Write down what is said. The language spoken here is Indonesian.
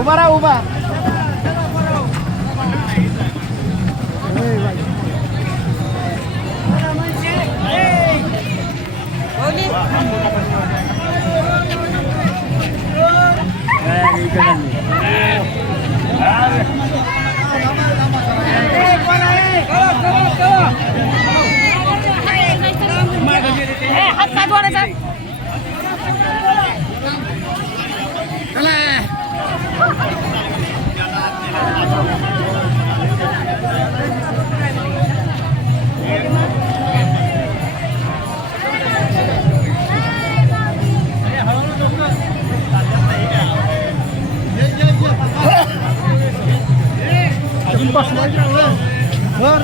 उभा राहा उभा हात बर